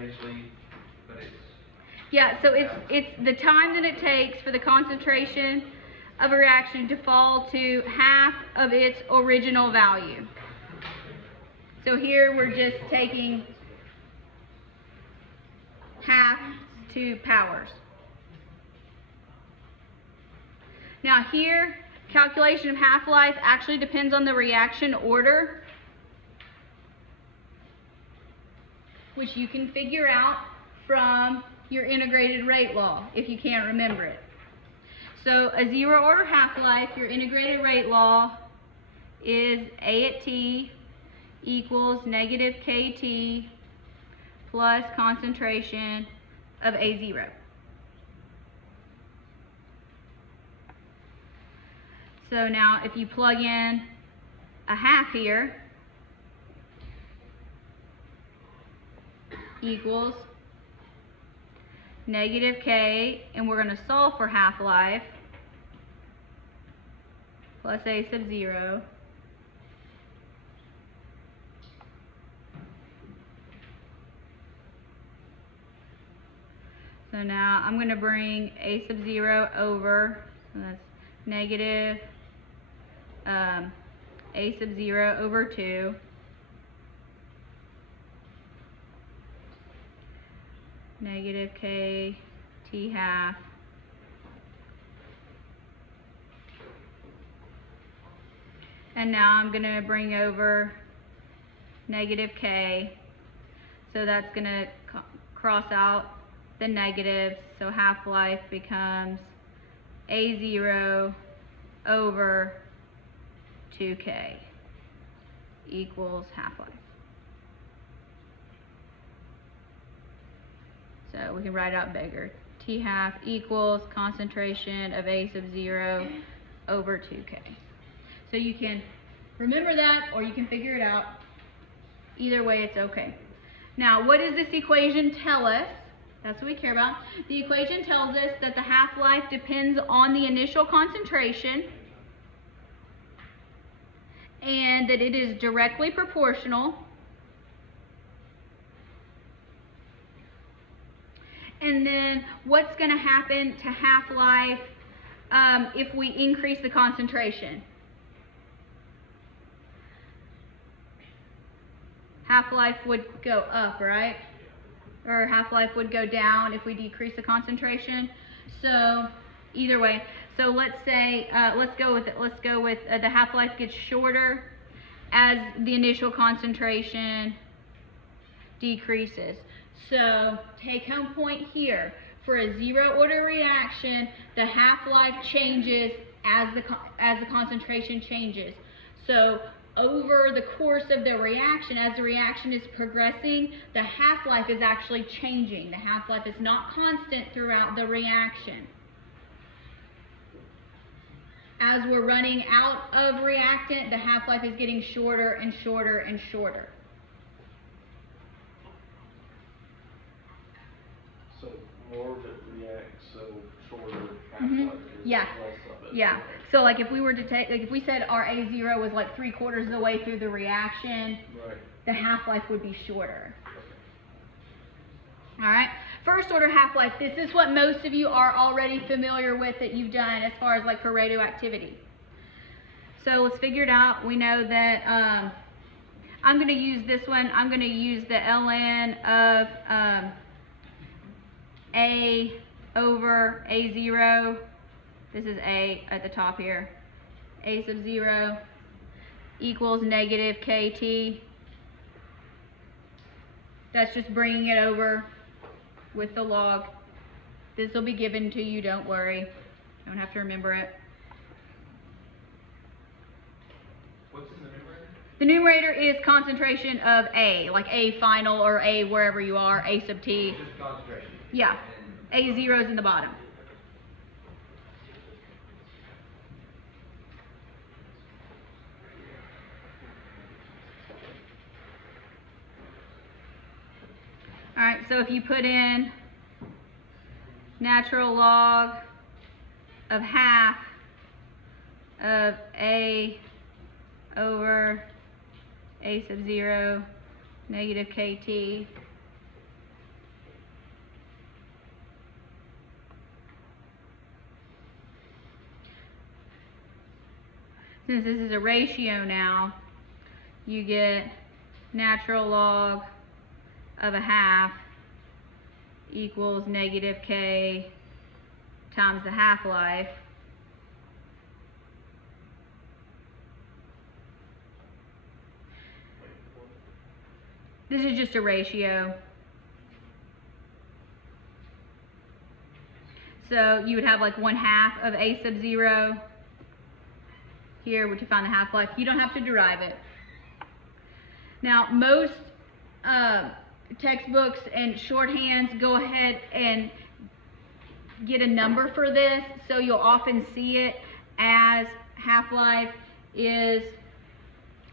eventually, but it's... Yeah, so it's the time that it takes for the concentration of a reaction to fall to half of its original value. So here we're just taking half to powers. Now here, calculation of half-life actually depends on the reaction order, which you can figure out from your integrated rate law if you can't remember it. So a zero order half-life, your integrated rate law is A at T equals negative KT plus concentration of A0. So now if you plug in a half here, equals negative K, and we're going to solve for half-life, plus A sub 0. So now I'm going to bring A sub 0 over, so that's negative A sub 0 over 2. Negative K T half and now I'm going to bring over negative K, so that's going to cross out the negatives, so half-life becomes A0 over 2K equals half-life. So we can write out bigger. T half equals concentration of A sub 0 over 2K. So you can remember that or you can figure it out. Either way, it's okay. Now, what does this equation tell us? That's what we care about. The equation tells us that the half-life depends on the initial concentration and that it is directly proportional. And then what's going to happen to half-life if we increase the concentration? Half-life would go up, right? Or half-life would go down if we decrease the concentration. So either way. So let's say, let's go with the half-life gets shorter as the initial concentration decreases. So take home point here, for a zero order reaction, the half-life changes as the concentration changes. So over the course of the reaction, as the reaction is progressing, the half-life is actually changing. The half-life is not constant throughout the reaction. As we're running out of reactant, the half-life is getting shorter and shorter and shorter. So more of it reacts, so shorter half-life is Yeah. less of it. Yeah. So like if we were to take, like if we said our A0 was like 3/4 of the way through the reaction, Right. the half-life would be shorter. All right. First order half-life. This is what most of you are already familiar with that you've done as far as like for radioactivity. So let's figure it out. We know that I'm going to use this one. I'm going to use the ln of A over A0. This is A at the top here. A sub 0 equals negative KT. That's just bringing it over with the log. This will be given to you, don't worry. Don't have to remember it. What's in the numerator? The numerator is concentration of A, like A final or A wherever you are, A sub T. Just concentration. Yeah, A0 is in the bottom. All right, so if you put in natural log of half of A over A sub 0 negative KT, since this is a ratio now, you get natural log of a half equals negative k times the half-life. This is just a ratio. So you would have like 1/2 of a sub 0 here to find the half-life. You don't have to derive it. Now most textbooks and shorthands go ahead and get a number for this, so you'll often see it as half-life is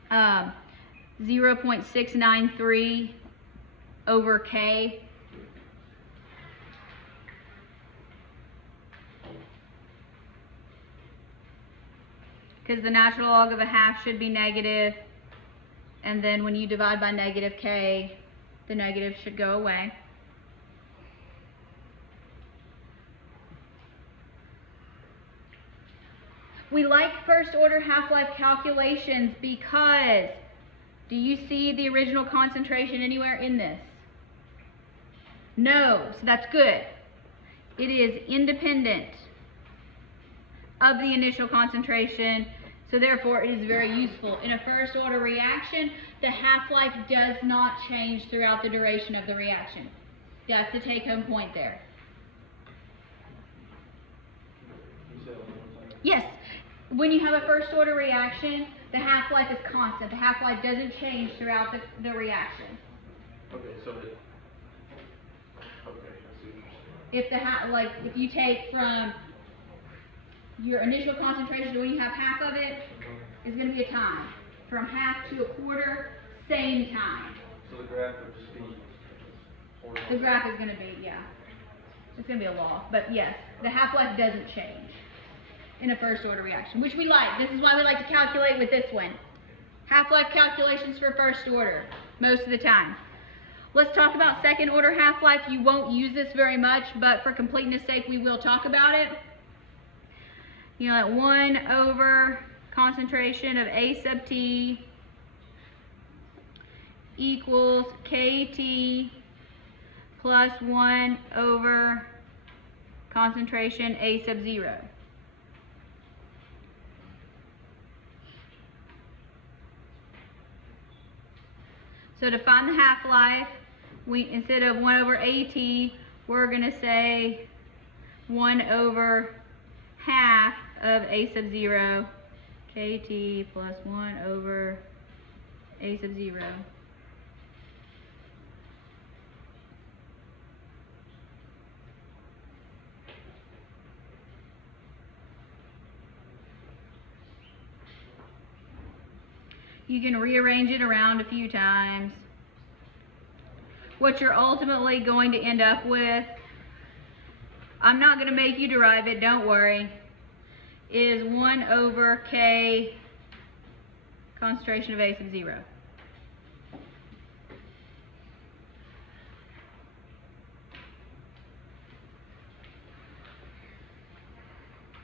0.693 over k. Because the natural log of a half should be negative, and then when you divide by negative k, the negative should go away. We like first order half-life calculations because, do you see the original concentration anywhere in this? No, so that's good. It is independent of the initial concentration, so therefore it is very useful. In a first order reaction, the half-life does not change throughout the duration of the reaction. That's the take-home point there. Yes, when you have a first order reaction, the half-life is constant. The half-life doesn't change throughout the reaction. Okay, so okay, I see what you're saying. If you take from your initial concentration to when you have half of it, is going to be a time. From half to a quarter, same time. So the graph would just be horizontal. The graph is going to be, yeah. It's going to be a law. But yes, the half-life doesn't change in a first order reaction, which we like. This is why we like to calculate with this one. Half-life calculations for first order, most of the time. Let's talk about second order half-life. You won't use this very much, but for completeness sake, we will talk about it. You know, that 1 over concentration of A sub T equals KT plus 1 over concentration A sub 0. So to find the half-life, we instead of 1 over AT, we're going to say 1 over half of A sub 0, KT plus 1 over A sub 0. You can rearrange it around a few times. What you're ultimately going to end up with, I'm not going to make you derive it, don't worry, is 1 over K concentration of A sub 0.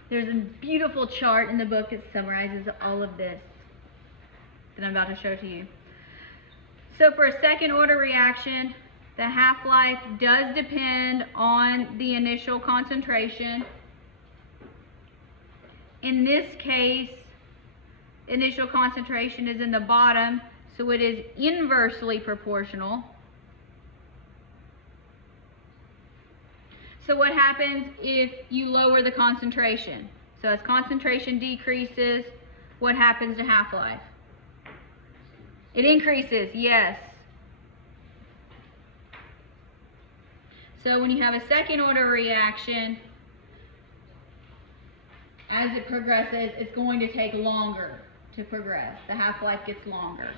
There's a beautiful chart in the book that summarizes all of this that I'm about to show to you. So for a second order reaction, the half-life does depend on the initial concentration. In this case, initial concentration is in the bottom, so it is inversely proportional. So what happens if you lower the concentration? So as concentration decreases, what happens to half-life? It increases, yes. So when you have a second order reaction, as it progresses, it's going to take longer to progress. The half-life gets longer.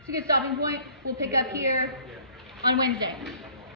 It's a good stopping point. We'll pick up here on Wednesday.